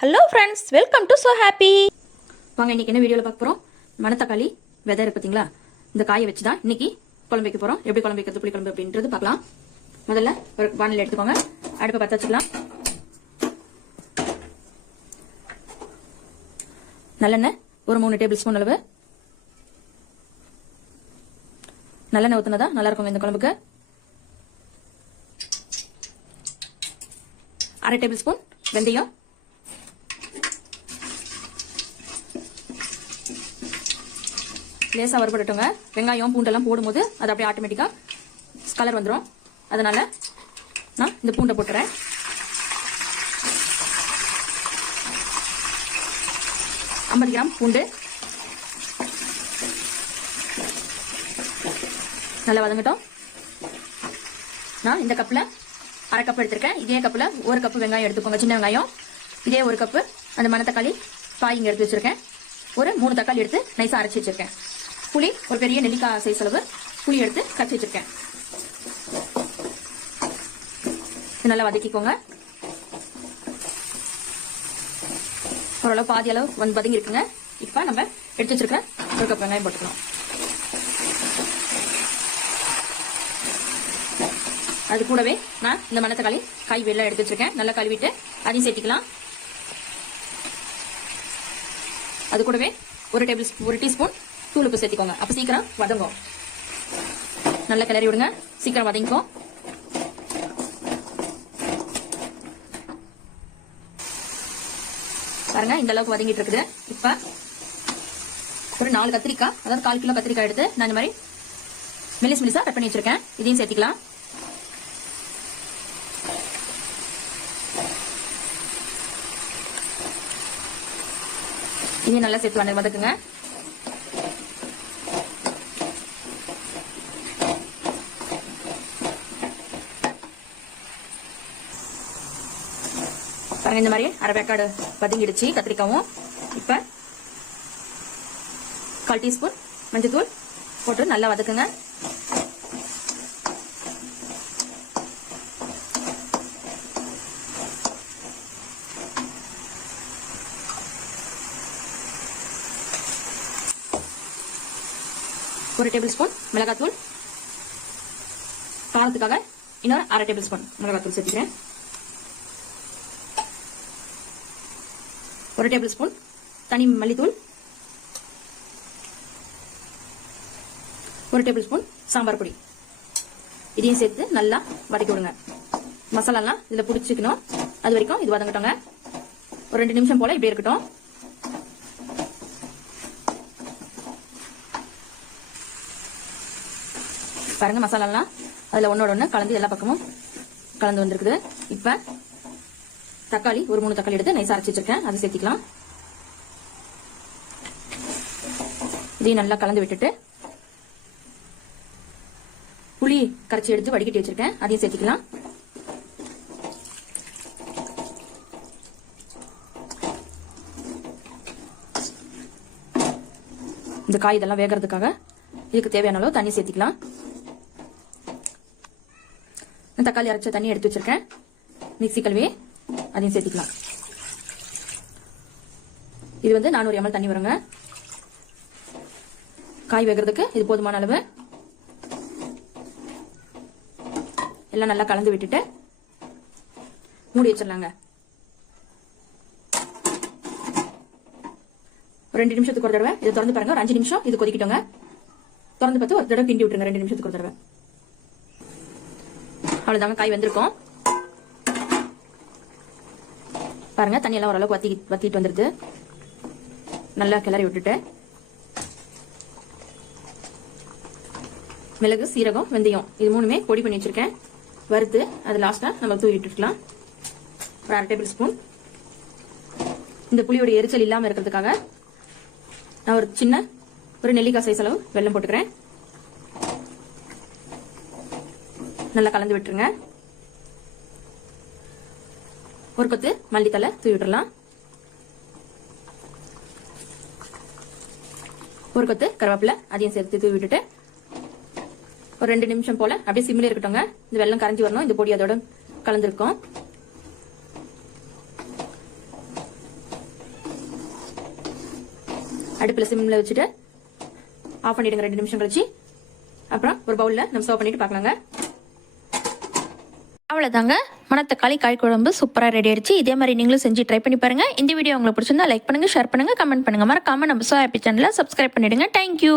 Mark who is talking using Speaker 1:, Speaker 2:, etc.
Speaker 1: Hello friends welcome to So Happy
Speaker 2: வாங்க இன்னைக்கு என்ன வீடியோவில் பார்க்க போகிறோம் மணத்தக்காளி விதை இருக்கு பார்த்தீங்களா இந்த காயை வச்சு தான் இன்னைக்கு குழம்பு வைக்க போகிறோம் எப்படி குழம்பு வைக்கிறது புளி குழம்பு அப்படின்றது பார்க்கலாம். முதல்ல ஒரு வானிலை எடுத்துக்கோங்க. அடுப்பை பற்ற வச்சுக்கலாம். நல்லெண்ணெய் ஒரு மூணு டேபிள் ஸ்பூன் அளவு. நல்லெண்ணெய் ஊற்றுனதா நல்லா இருக்கும் இந்த குழம்புக்கு. அரை டேபிள் ஸ்பூன் வெந்தயம். லேசாக வறுபடட்டுங்க. வெங்காயம் பூண்டெல்லாம் போடும்போது அது அப்படியே ஆட்டோமேட்டிக்காக கலர் வந்துடும் அதனால் நான் இந்த பூண்டை போட்டுறேன். ஐம்பது கிராம் பூண்டு. நல்லா வதங்கட்டும். நான் இந்த கப்பில் அரை கப் எடுத்திருக்கேன். இதே கப்பில் ஒரு கப்பு வெங்காயம் எடுத்துக்கோங்க. சின்ன வெங்காயம். இதே ஒரு கப்பு அந்த மணத்தக்காளி காய் இங்கே எடுத்து வச்சுருக்கேன். ஒரு மூணு தக்காளி எடுத்து நைஸாக அரைச்சி வச்சுருக்கேன். புளி ஒரு பெரிய நெல்லிக்காய் சைஸ் அளவு புளி எடுத்து கச்சி வச்சிருக்கேன். நல்லா வதக்கிக்கோங்க. ஓரளவு பாதி அளவு வந்து பதுங்கி இருக்குங்க. இப்போ நம்ம எடுத்து வச்சிருக்க ஒரு கப் வெங்காயம் போட்டுக்கலாம் அது கூடவே நான் இந்த மணத்தக்காளி காய் வெளில எடுத்து வச்சிருக்கேன். நல்லா கழுவிட்டு அதையும் சேர்த்திக்கலாம். அது கூடவே ஒரு டேபிள் ஒரு டீஸ்பூன் தூள் உப்பு சேர்த்திக்கோங்க. அப்போ சீக்கிரம் வதங்கும். நல்லா கிளறி விடுங்க. சீக்கிரம் வதங்கிக்கும் பாருங்க இந்த அளவுக்கு வதங்கிட்டு இருக்குது. இப்ப ஒரு நாலு கத்திரிக்காய் அதாவது கால் கிலோ கத்திரிக்காய் எடுத்து நான் இந்த மாதிரி மெலிஸ் மெலிசா கட் பண்ணி வச்சிருக்கேன். இதையும் சேர்த்திக்கலாம். இதையும் நல்லா சேர்த்து வந்து வதக்குங்க. பாருங்க இந்த மாதிரி அரை வேக்காடு வதங்கிடுச்சு கத்திரிக்காவும். இப்ப கால் டீஸ்பூன் மஞ்சத்தூள் போட்டு நல்லா வதக்குங்க. ஒரு டேபிள் ஸ்பூன் மிளகாத்தூள். காரத்துக்காக இன்னொரு அரை டேபிள் ஸ்பூன் மிளகாத்தூள் சேர்த்துக்கிறேன். ஒரு டேபிள் ஸ்பூன் தனி மல்லித்தூள் ஒரு டேபிள் ஸ்பூன் சாம்பார் பொடி. இதையும் சேர்த்து நல்லா வதக்கி விடுங்க. மசாலாலாம் இதில் பிடிச்சிக்கணும். அது வரைக்கும் இது வதங்கட்டோங்க. ஒரு ரெண்டு நிமிஷம் போல இப்படி இருக்கட்டும். பாருங்க மசாலாலாம் அதில் ஒன்னோட ஒன்று கலந்து எல்லா பக்கமும் கலந்து வந்திருக்குது. இப்போ தக்காளி ஒரு மூணு தக்காளி எடுத்து நைஸ் அரைச்சி வச்சிருக்கேன். அதை சேர்த்திக்கலாம். இதையும் நல்லா கலந்து விட்டுட்டு புளி கரைச்சி எடுத்து வடிகட்டி வச்சிருக்கேன். அதையும் சேர்த்திக்கலாம். இந்த காய் இதெல்லாம் வேகிறதுக்காக இதுக்கு தேவையான அளவு தண்ணி சேர்த்திக்கலாம். தக்காளி அரைச்ச தண்ணி எடுத்து வச்சிருக்கேன். மிக்சி கழுவி. அதையும் சேர்த்துக்கலாம். இது வந்து நானூறு எம்எல் தண்ணி வருங்க. காய் வேகிறதுக்கு இது போதுமான அளவு. எல்லாம் நல்லா கலந்து விட்டுட்டு மூடி வச்சிடலாங்க. ஒரு ரெண்டு நிமிஷத்துக்கு ஒரு தடவை. இதை திறந்து பாருங்க. ஒரு அஞ்சு நிமிஷம் இது கொதிக்கிட்டோங்க. திறந்து பார்த்து ஒரு தடவை கிண்டி விட்டுருங்க. ரெண்டு நிமிஷத்துக்கு ஒரு தடவை. அவ்வளவுதாங்க. காய் வந்திருக்கும். பாருங்க தண்ணி எல்லாம் ஓரளவுக்கு வத்தி வத்திட்டு வந்துடுது நல்லா கிளறி விட்டுட்டேன். மிளகு சீரகம் வெந்தயம் இது மூணுமே பொடி பண்ணி வச்சிருக்கேன். வறுத்து அது லாஸ்டா நம்ம தூவி விட்டுக்கலாம். ஒரு அரை டேபிள் ஸ்பூன் இந்த புளியோட எரிச்சல் இல்லாம இருக்கிறதுக்காக நான் ஒரு சின்ன ஒரு நெல்லிக்காய் சைஸ் அளவு வெல்லம் போட்டுக்கிறேன். நல்லா கலந்து விட்டுருங்க. ஒரு கொத்து மல்லித்தலை தூவி விட்டுறலாம் ஒரு கொத்து கருவேப்பிலை அதையும் சேர்த்து தூவி விட்டுட்டு ஒரு ரெண்டு நிமிஷம் போல அப்படியே சிம்மிலே இருக்கட்டோங்க இந்த வெள்ளம் கரைஞ்சி வரணும். இந்த பொடி அதோட கலந்துருக்கும்.
Speaker 3: அடுப்பில் சிம்மில் வச்சுட்டு ஆஃப் பண்ணிடுங்க. ரெண்டு நிமிஷம் கழிச்சு. அப்புறம் ஒரு பவுலில் நம்ம சர்வ் பண்ணிட்டு பார்க்கலாங்க.
Speaker 2: அவ்வளோதாங்க மணத்தக்காளி காய் குழம்பு சூப்பராக ரெடி ஆயிடுச்சு. இதே மாதிரி நீங்களும் செஞ்சு ட்ரை பண்ணி பாருங்கள் இந்த வீடியோ உங்களுக்கு பிடிச்சிருந்தா லைக் பண்ணுங்கள் ஷேர் பண்ணுங்கள் கமெண்ட் பண்ணுங்கள் மறக்காமல் நம்ம சோ ஹாப்பி சேனலை சப்ஸ்கிரைப் பண்ணிவிடுங்க தேங்க்யூ